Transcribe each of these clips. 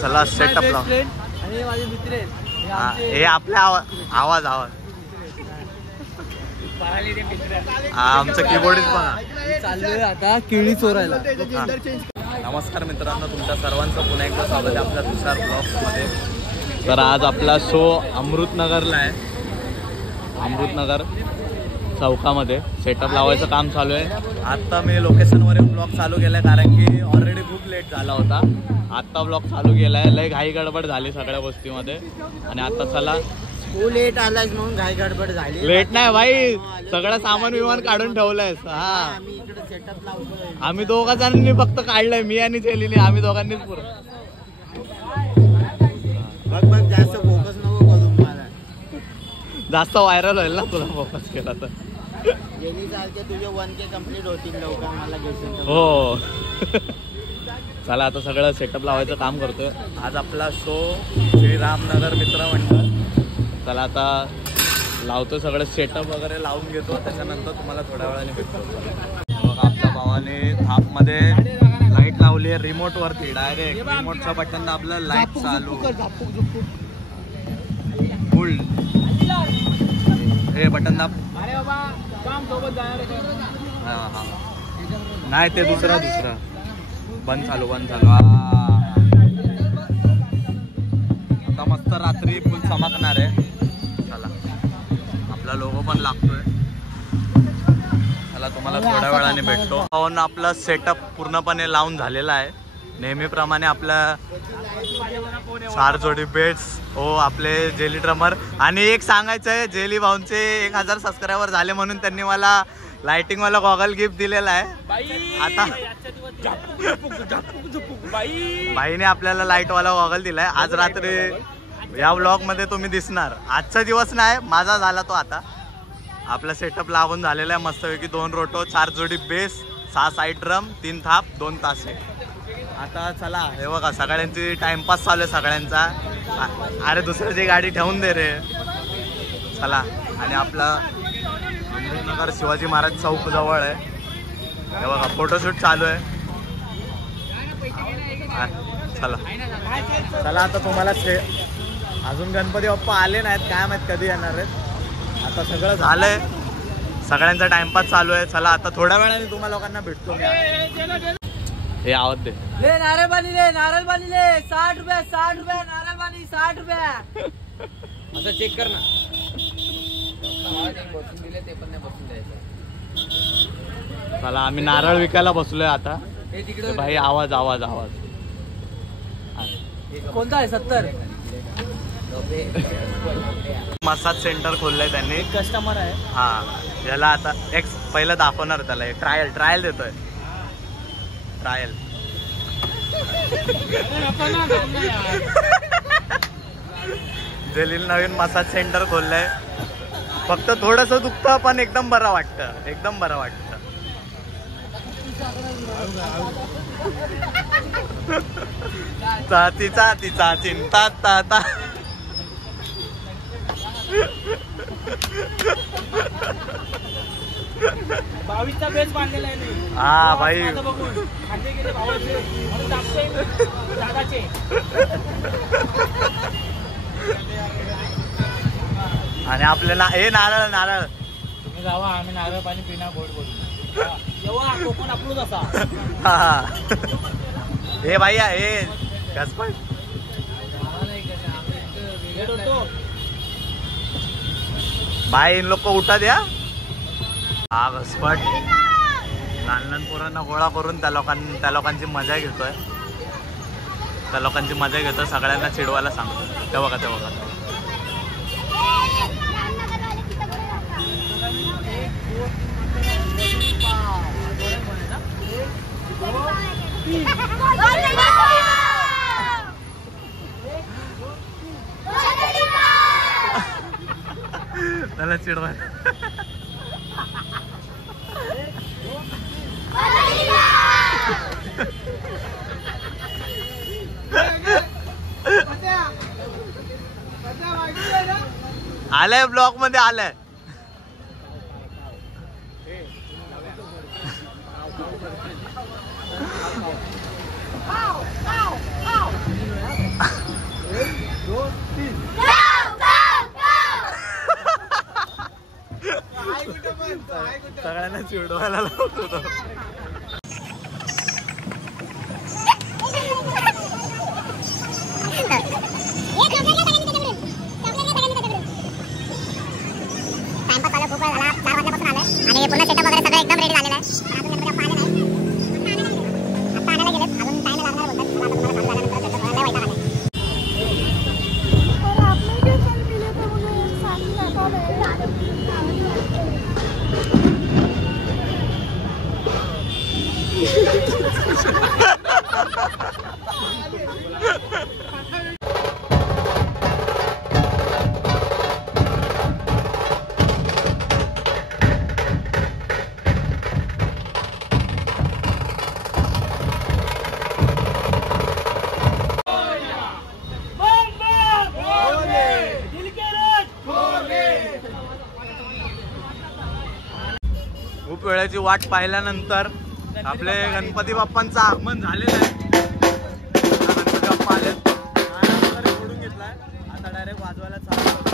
चला सेटअप लाव. आणि माझे मित्र आहेत हे आपल्या आवाज आमचं कीबोर्डच बघा. चाललोय आता केळी चोरायला. नमस्कार मित्रांनो, तुमच्या सर्वांचं पुन्हा एकदा स्वागत आहे आपल्या दुसऱ्या ब्लॉगमध्ये. तर आज आपला शो अमृतनगरला आहे. अमृतनगर चौकामध्ये सेटअप लावायचं काम चालू आहे. आत्ता मी लोकेशनवर येऊन ब्लॉग चालू केला आहे कारण की ऑलरेडी खूप लेट झाला होता. आत्ता ब्लॉग चालू केला आहे. लय घाई गडबड झाली सगळ्या गोष्टीमध्ये. आणि आता चला तू लेट आलास म्हणून घाई गडबड झाली. लेट नाही भाई, सगळं सामान विमान काढून ठेवलंयस. हा, आम्ही दोघा जणांनी फक्त काढलंय, मी आणि चेलीने. आम्ही दोघांनीच पूर्ण. बघ जास्त फोकस नको करू मला. जास्त व्हायरल होईल ना तुला फोकस केला तर. जेली चालते तुझे 1K कंप्लीट होतील लवकर मला घ्यायचं. हो. चला आता सगळं सेटअप लावायचं काम करतोय. आज आपला शो श्रीरामनगर मित्रमंडळ. चला आता लावतो सगळं सेटअप वगैरे लावून घेतो. त्याच्यानंतर तुम्हाला थोड्या वेळाने भेटतो. मग आपल्या भावाने थापमध्ये लाईट लावली आहे रिमोट वरती. डायरेक्ट रिमोटचं बटन दाबलं, लाईट चालू. फुल हे बटन दाब. हा हा, नाही ते दुसरं बंद चालू. आता मस्त रात्री फुल चमकणार आहे. चला आपला लोगो पण लागतोय. चला तुम्हाला थोड्या वेळाने भेटतो. पाहून आपला सेटअप पूर्णपणे लावून झालेला आहे. नेहमीप्रमाणे आपल्या 4 जोडी बेड्स. हो, आपले जेली ड्रमर. आणि एक सांगायचं आहे, जेली भाऊंचे 1000 सबस्क्रायबर झाले म्हणून त्यांनी मला लाइटिंग वाला गॉगल गिफ्ट दिलेला आहे. आता बाईने आपल्याला लाईट वाला गॉगल दिलाय. आज रात्री या व्लॉग मध्ये तुम्ही दिसणार. आजचा दिवस नाही, माझा झाला तो. आता आपला सेटअप लागून झालेला आहे मस्तपैकी. 2 रोटो, 4 जोडी बेस, 6 साईड ड्रम, 3 थाप, 2 तासे. आता चला, हे बघा सगळ्यांची टाइमपास चालू आहे सगळ्यांचा. अरे दुसऱ्याची गाडी ठेवून दे रे. चला, आणि आपला अमृतनगर शिवाजी महाराज चौक जवळ आहे. हे बघा फोटोशूट चालू आहे. चला आता तुम्हाला अजून गणपती बाप्पा आले नाहीत, काय माहित कधी येणार आहेत. आता सगळं झालंय, सगळ्यांचा टाइमपास चालू आहे. चला आता थोड्या वेळाने तुम्हा लोकांना भेटतो. हे आवाज दे. ले नारळ पाणी ले, नारळ पाणी ले. 60 रुपये, 60 रुपये नारळ पाणी, 60 रुपये. आता चेक कर ना. ते पण नाही बसून द्यायचं. चला आम्ही नारळ विकायला बसलोय आता. भाई आवाज. कोणता आहे? 70. मसाज सेंटर खोललंय त्यांनी. कस्टमर आहे. हा, याला आता पहिलं दाखवणार त्याला. ट्रायल देतोय. ट्रायल. जेलील नवीन मसाज सेंटर खोललंय. फक्त थोडस दुखतं पण एकदम बरं वाटतं. तिचा चिंता ता. बावीसचा बेस बांधलेला आहे. हा भाई, आणि आपल्याला हे नारळ तुम्ही जावा, आम्ही नारळ पाणी पिणार गोड जेव्हा कोकण आपलंच असा. हे भाई हे घसपट. भाई इन लोग को उठा द्या. हा घसपट लहान पोरांना गोळा करून त्या लोकांची मजा घेतोय. सगळ्यांना चिडवायला सांगतो. ते बघा. त्याला चिडवा. आलंय ब्लॉक मध्ये आलंय. सगळ्यांना चिडवायला लावतो तो. आणि पूर्ण सेटअप वगैरे सगळं एकदम रेडी झालेलं आहे. अजून गणपती बाप्पा आले नाही. आता आणायला गेलेत. अजून टाइम लागणार बोलतात. आता तुम्हाला चालू झाल्यानंतर सेटअप व्हायला वैताग आलाय. खूप वेळाची वाट पाहिल्यानंतर आपले गणपती बाप्पांचं आगमन झालेलं आहे. गणपती बाप्पा आले, नारळ वगैरे फोडून घेतलाय. आता डायरेक्ट वाजवायला चालू करतो.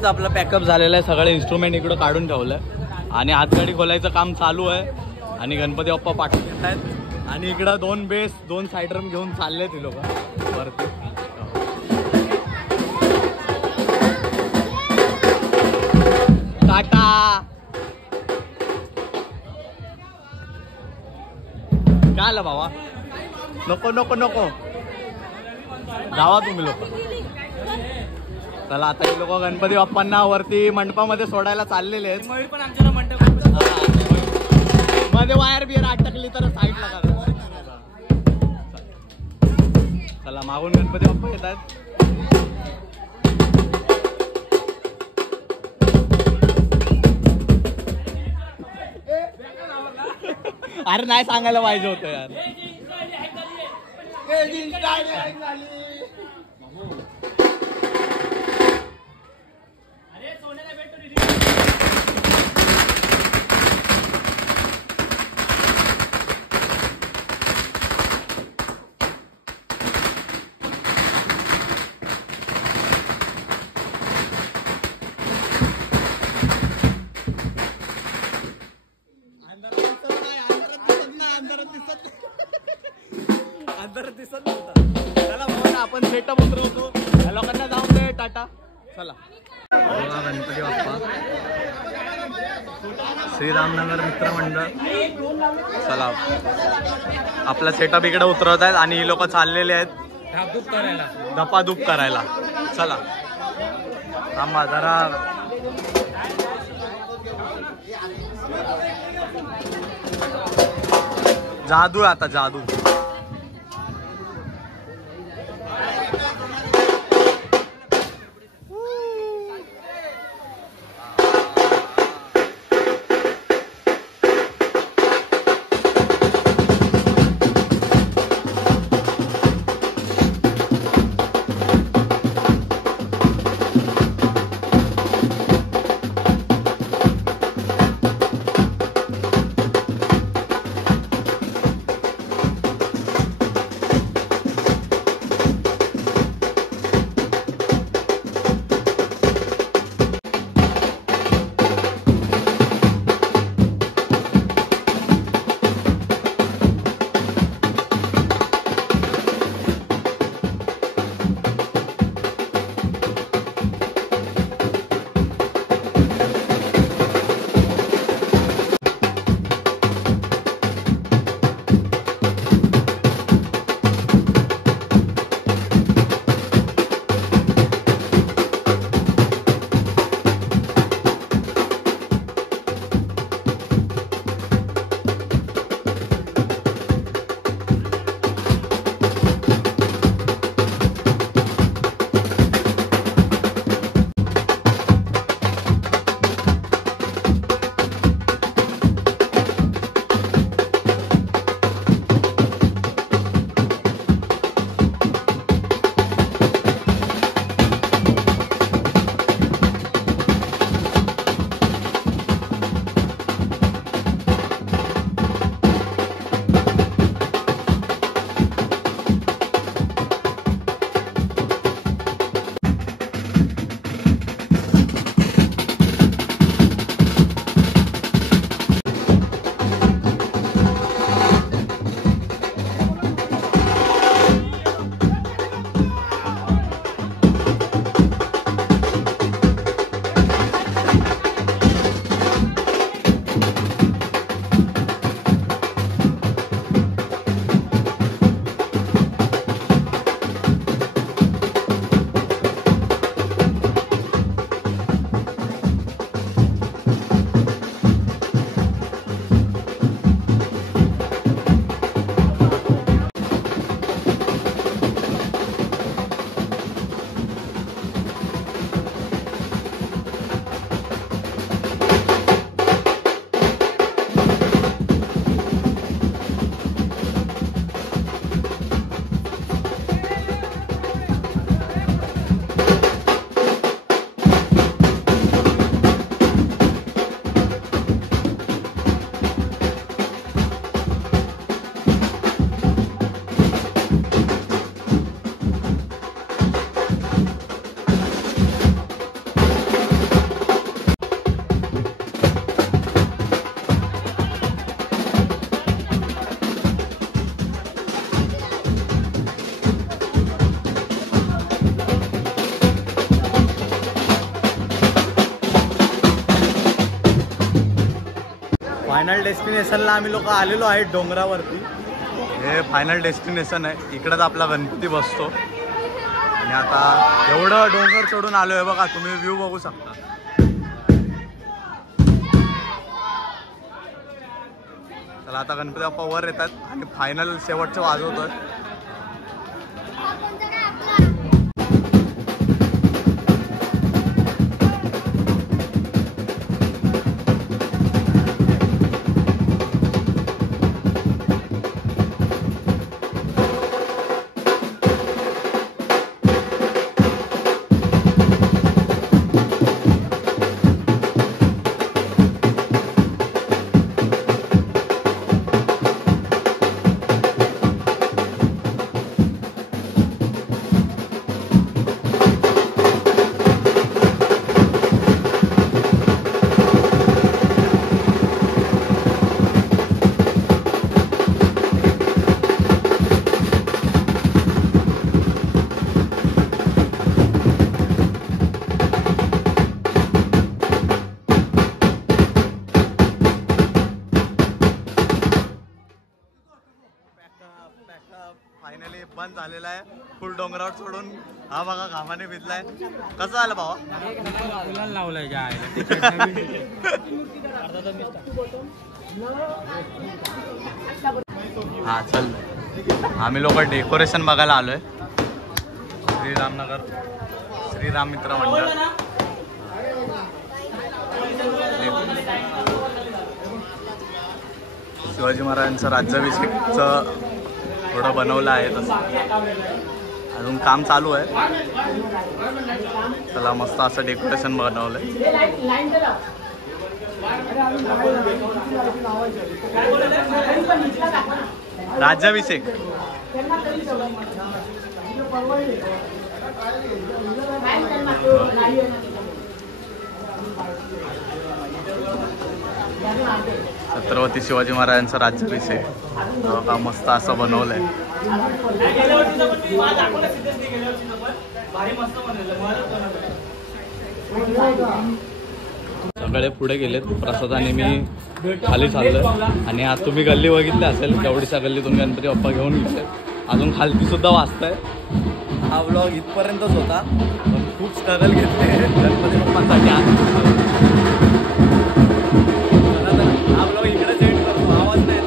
आताच आपलं पॅकअप झालेलं आहे, सगळे इन्स्ट्रुमेंट इकडं काढून ठेवलंय आणि हातगाडी खोलायचं काम चालू आहे आणि गणपती बाप्पा पाठवून येत आहेत आणि इकडं 2 बेस 2 साईड ड्रम घेऊन चालले ती लोक वरती. टाटा काय आलं बाबा, नको नको नको जावा तुम्ही लोक. चला आता हे लोक गणपती बाप्पांना वरती मंडपामध्ये सोडायला चाललेले आहेत. मयूर पण आमच्याला मंडप मध्ये वायर बियर अटकली तर साईडला करा. चला मागून गणपती बाप्पा येत आहेत. अरे नाही सांगायला पाहिजे होतं यार. अंधारात दिसत नव्हतं. चला भाऊ आपण सेटअप उतरवतो, या लोकांना जाऊन दे टाटा. चला गणपती बाप्पा श्रीरामनगर मित्रमंडळ. चला आपला सेटअप इकडे उतरवत आहेत आणि ही लोक चाललेले आहेत धपाधूप करायला. चला थांबा जरा. जादू आता जादू. फायनल डेस्टिनेशनला आम्ही लोक आलेलो आहे डोंगरावरती. हे फायनल डेस्टिनेशन आहे. इकडंच आपला गणपती बसतो. आणि आता एवढं डोंगर चढून आलो आहे बघा, तुम्ही व्ह्यू बघू शकता. चला आता गणपती बाप्पा वर येतात आणि फायनल शेवटचं वाजवतोय. फायनली बंद झालेला आहे. फुल डोंगरावर सोडून हा बघा घामाने भिजलाय. कसं आलं भावा? लावलाय हा चल, आम्ही लोक डेकोरेशन बघायला आलोय. श्रीरामनगर श्रीराम मित्र मंडळ. शिवाजी महाराजांचं राज्याभिषेकचं थोडं बनवलं आहे तसं. अजून काम चालू आहे. चला मस्त असं डेकोरेशन बनवलंय. राज्याभिषेक छत्रपती शिवाजी महाराजांचा राज्याभिषेक का मस्त असं बनवलंय. सगळे पुढे गेलेत प्रसादाने. मी खाली चाललोय आणि आज तुम्ही गल्ली बघितली असेल, केवढीशा गल्ली तुम्ही गणपती बाप्पा घेऊन गेले. अजून खालती सुद्धा वाचताय. हा व्लॉग इथपर्यंतच होता, पण खूप स्ट्रगल घेतले गणपती बाप्पांसाठी. हा व्लॉग इकडे सेंड करतो. आवाज नाही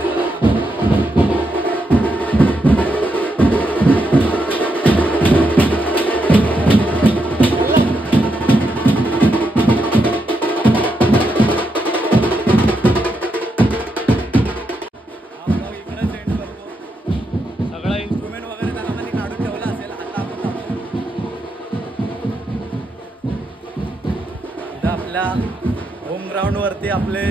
होम ग्राउंडवरती आपले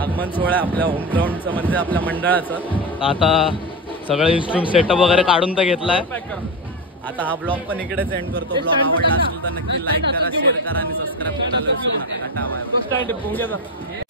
आगमन सोहळा. आपल्या होम ग्राउंडचं म्हणजे आपल्या मंडळाचं. आता सगळं इन्स्ट्रुमेंट सेटअप वगैरे काढून तर घेतलाय. आता हा ब्लॉग पण इकडेच एंड करतो. ब्लॉग आवडला असेल तर नक्की लाईक करा, शेअर करा आणि सबस्क्राईब करायला विसरू नका. Tata bye.